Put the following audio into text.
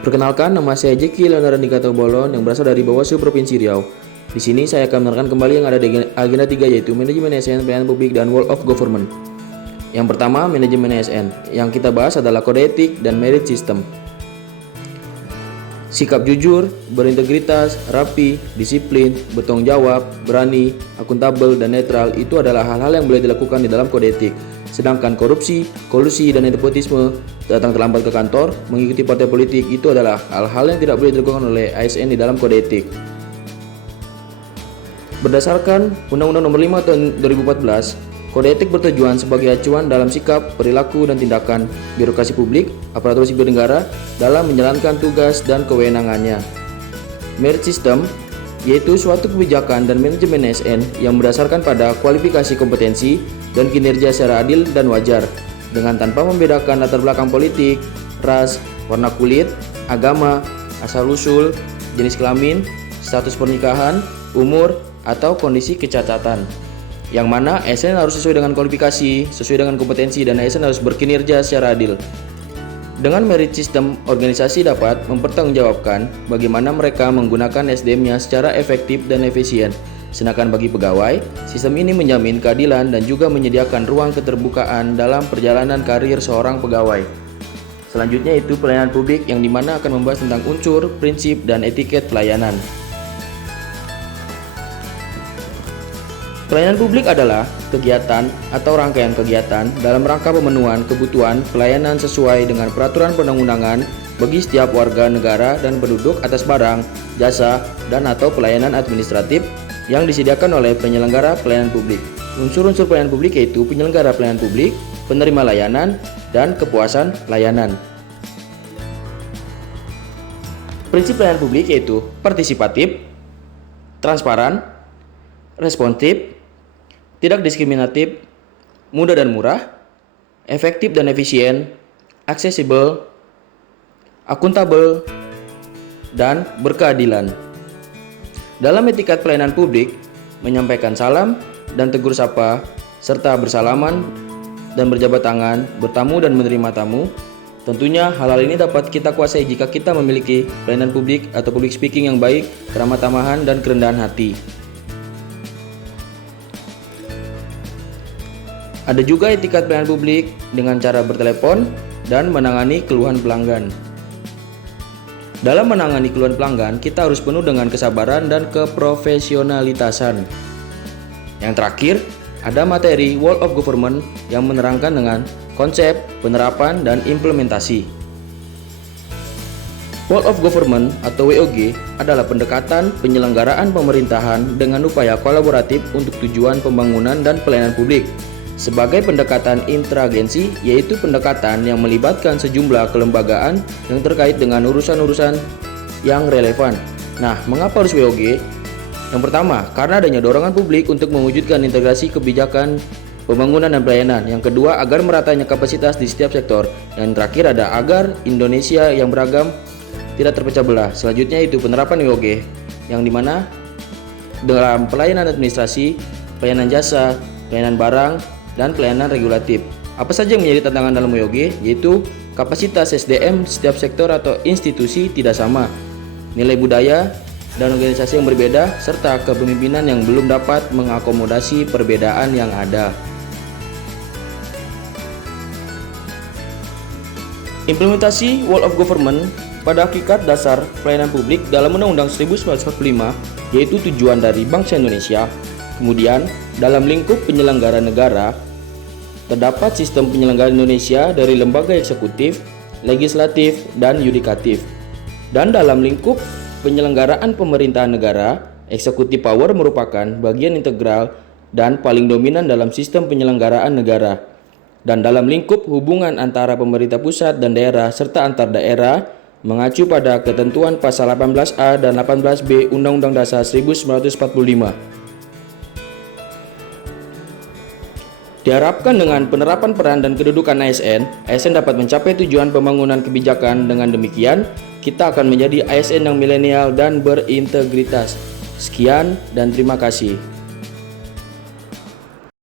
Perkenalkan, nama saya Jeki Leonardo Nikato Bolon yang berasal dari Bawaslu Provinsi Riau. Di sini saya akan menerangkan kembali yang ada di agenda 3, yaitu manajemen ASN, pelayanan publik, dan world of government. Yang pertama, manajemen ASN. Yang kita bahas adalah kode etik dan merit system. Sikap jujur, berintegritas, rapi, disiplin, bertanggung jawab, berani, akuntabel, dan netral itu adalah hal-hal yang boleh dilakukan di dalam kode etik. Sedangkan korupsi, kolusi, dan nepotisme, datang terlambat ke kantor, mengikuti partai politik itu adalah hal-hal yang tidak boleh dilakukan oleh ASN di dalam kode etik. Berdasarkan Undang-Undang Nomor 5 Tahun 2014, kode etik bertujuan sebagai acuan dalam sikap, perilaku, dan tindakan birokrasi publik, aparatur sipil negara dalam menjalankan tugas dan kewenangannya. Merit system yaitu suatu kebijakan dan manajemen ASN yang berdasarkan pada kualifikasi kompetensi dan kinerja secara adil dan wajar, dengan tanpa membedakan latar belakang politik, ras, warna kulit, agama, asal-usul, jenis kelamin, status pernikahan, umur, atau kondisi kecacatan. Yang mana ASN harus sesuai dengan kualifikasi, sesuai dengan kompetensi, dan ASN harus berkinerja secara adil. Dengan merit system, organisasi dapat mempertanggungjawabkan bagaimana mereka menggunakan SDM-nya secara efektif dan efisien. Sedangkan bagi pegawai, sistem ini menjamin keadilan dan juga menyediakan ruang keterbukaan dalam perjalanan karir seorang pegawai. Selanjutnya itu pelayanan publik, yang dimana akan membahas tentang unsur, prinsip, dan etiket pelayanan. Pelayanan publik adalah kegiatan atau rangkaian kegiatan dalam rangka pemenuhan kebutuhan pelayanan sesuai dengan peraturan perundang-undangan bagi setiap warga negara dan penduduk atas barang, jasa, dan atau pelayanan administratif yang disediakan oleh penyelenggara pelayanan publik. Unsur-unsur pelayanan publik yaitu penyelenggara pelayanan publik, penerima layanan, dan kepuasan layanan. Prinsip pelayanan publik yaitu partisipatif, transparan, responsif, tidak diskriminatif, mudah dan murah, efektif dan efisien, aksesibel, akuntabel, dan berkeadilan. Dalam etikat pelayanan publik, menyampaikan salam dan tegur sapa, serta bersalaman dan berjabat tangan, bertamu dan menerima tamu. Tentunya hal-hal ini dapat kita kuasai jika kita memiliki pelayanan publik atau public speaking yang baik, keramah tamahan, dan kerendahan hati. Ada juga etikat pelayanan publik dengan cara bertelepon dan menangani keluhan pelanggan. Dalam menangani keluhan pelanggan, kita harus penuh dengan kesabaran dan keprofesionalitasan. Yang terakhir, ada materi World of Government yang menerangkan dengan konsep, penerapan, dan implementasi. World of Government atau WOG adalah pendekatan penyelenggaraan pemerintahan dengan upaya kolaboratif untuk tujuan pembangunan dan pelayanan publik. Sebagai pendekatan interagensi, yaitu pendekatan yang melibatkan sejumlah kelembagaan yang terkait dengan urusan-urusan yang relevan. Nah, mengapa harus WOG? Yang pertama, karena adanya dorongan publik untuk mewujudkan integrasi kebijakan pembangunan dan pelayanan. Yang kedua, agar meratanya kapasitas di setiap sektor. Yang terakhir ada agar Indonesia yang beragam tidak terpecah belah. Selanjutnya itu penerapan WOG, yang dimana dalam pelayanan administrasi, pelayanan jasa, pelayanan barang, dan pelayanan regulatif. Apa saja yang menjadi tantangan dalam WOG? Yaitu kapasitas SDM setiap sektor atau institusi tidak sama, nilai budaya dan organisasi yang berbeda, serta kepemimpinan yang belum dapat mengakomodasi perbedaan yang ada. Implementasi World of Government pada hakikat dasar pelayanan publik dalam Undang-Undang 1945, yaitu tujuan dari bangsa Indonesia. Kemudian, dalam lingkup penyelenggara negara, terdapat sistem penyelenggara Indonesia dari lembaga eksekutif, legislatif, dan yudikatif. Dan dalam lingkup penyelenggaraan pemerintahan negara, executive power merupakan bagian integral dan paling dominan dalam sistem penyelenggaraan negara. Dan dalam lingkup hubungan antara pemerintah pusat dan daerah serta antar daerah, mengacu pada ketentuan pasal 18A dan 18B Undang-Undang Dasar 1945. Diharapkan dengan penerapan peran dan kedudukan ASN dapat mencapai tujuan pembangunan kebijakan. Dengan demikian, kita akan menjadi ASN yang milenial dan berintegritas. Sekian dan terima kasih.